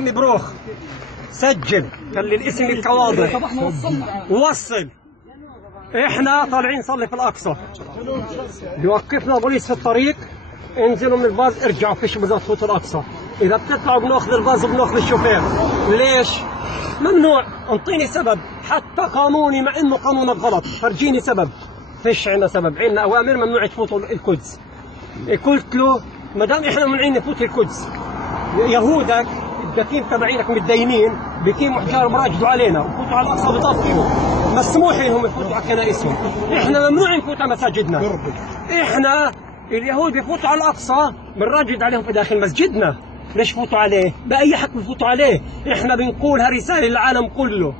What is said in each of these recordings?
مبروخ سجل، خلي الاسم الواضح ووصل. احنا طالعين نصلي في الاقصى، بيوقفنا بوليس في الطريق، انزلوا من الباص ارجعوا، فيش مجال تفوتوا الاقصى. اذا بتطلعوا بناخذ الباص وبناخذ الشوفير. ليش؟ ممنوع. انطيني سبب حتى قانوني، مع انه قانونك غلط، فرجيني سبب. فيش عندنا سبب، عندنا اوامر ممنوع تفوتوا القدس. قلت له ما دام احنا ممنوعين نفوت القدس، يهودك الدكين تبعينك متدينين بكيموا حجار براجدوا علينا وفوتوا على الاقصى بطفشوا، مسموح لهم يفوتوا على كنائسهم، احنا ممنوع نفوت على مساجدنا. احنا اليهود بيفوتوا على الاقصى بنراجد عليهم في داخل مسجدنا، ليش يفوتوا عليه؟ باي حق بيفوتوا عليه؟ احنا بنقولها رساله للعالم كله.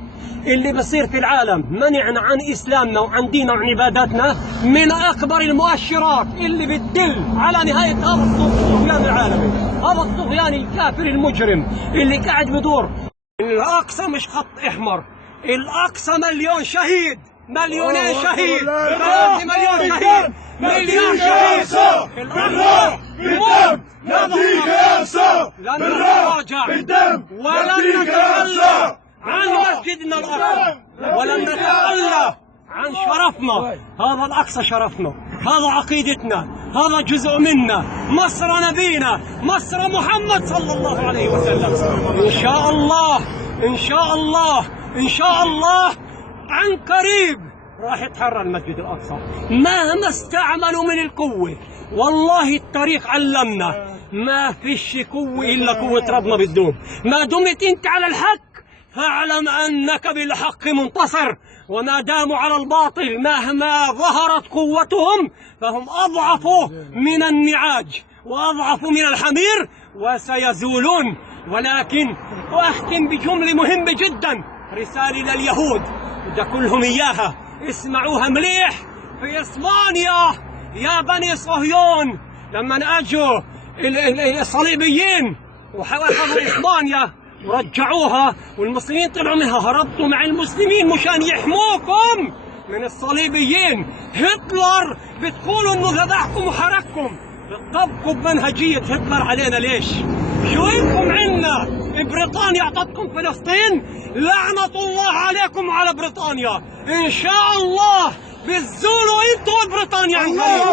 اللي بصير في العالم منعنا عن اسلامنا وعن ديننا وعن عباداتنا من اكبر المؤشرات اللي بتدل على نهايه هذا الطغيان العالمي، هذا الطغيان الكافر المجرم اللي قاعد بدور. الاقصى مش خط احمر، الاقصى مليون شهيد، مليونين شهيد، مليون شهيد، مليون شهيد. بالروح بالدم نبديك يا أقصى، بالروح بالدم ولن نتخلى عن مسجدنا الأقصى، ولن نتخلى عن شرفنا. هذا الأقصى شرفنا، هذا عقيدتنا، هذا جزء منا. مصر نبينا، مصر محمد صلى الله عليه وسلم. إن شاء الله إن شاء الله إن شاء الله عن قريب راح يتحرر المسجد الأقصى مهما استعملوا من القوة. والله التاريخ علمنا ما فيش قوة إلا قوة ربنا بالدوم. ما دمت أنت على الحق فاعلم أنك بالحق منتصر، وما داموا على الباطل مهما ظهرت قوتهم فهم أضعف من النعاج وأضعف من الحمير وسيزولون. ولكن وأختم بجملة مهمة جدا، رسالة لليهود بدي كلهم إياها، اسمعوها مليح. في إسبانيا يا بني صهيون لما اجوا الصليبيين وحاولوا إسبانيا ورجعوها والمسلمين طلعوا منها، هربتوا مع المسلمين مشان يحموكم من الصليبيين. هتلر بتقولوا انه ذبحكم وحرقكم، بتطبقوا بمنهجية هتلر علينا. ليش؟ شو انكم عنا؟ بريطانيا اعطتكم فلسطين، لعنة الله عليكم وعلى بريطانيا. ان شاء الله بالزولوا انتوا بريطانيا عن قريب.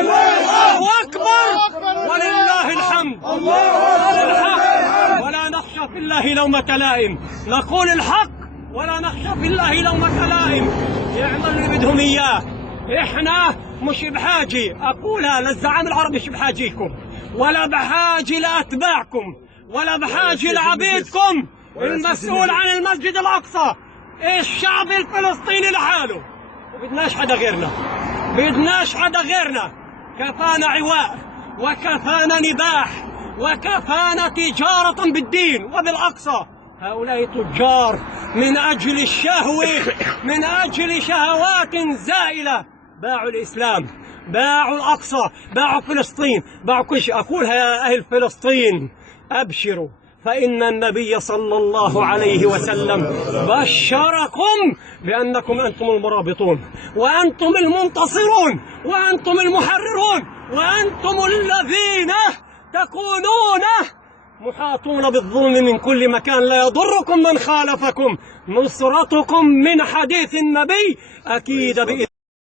الله اكبر ولله الحمد. ولا نخشى في الله لومة لائم، نقول الحق ولا نخشى في الله لومة لائم. يعملوا اللي بدهم اياه. احنا مش بحاجة، اقولها للزعام العربي، مش بحاجيكم ولا بحاجة لاتباعكم ولا بحاجة لعبيدكم. المسؤول عن المسجد الاقصى الشعب الفلسطيني لحاله، بدناش حدا غيرنا، بدناش حدا غيرنا. كفانا عواء وكفانا نباح وكفانا تجارة بالدين وبالأقصى. هؤلاء تجار من أجل الشهوة، من أجل شهوات زائلة، باعوا الإسلام، باعوا الأقصى، باعوا فلسطين، باعوا كل شيء. أقولها يا أهل فلسطين أبشروا، فإن النبي صلى الله عليه وسلم بشركم بأنكم أنتم المرابطون وأنتم المنتصرون وأنتم المحررون وأنتم الذين تكونون محاطون بالظلم من كل مكان. لا يضركم من خالفكم، نصرتكم من حديث النبي أكيد بإذن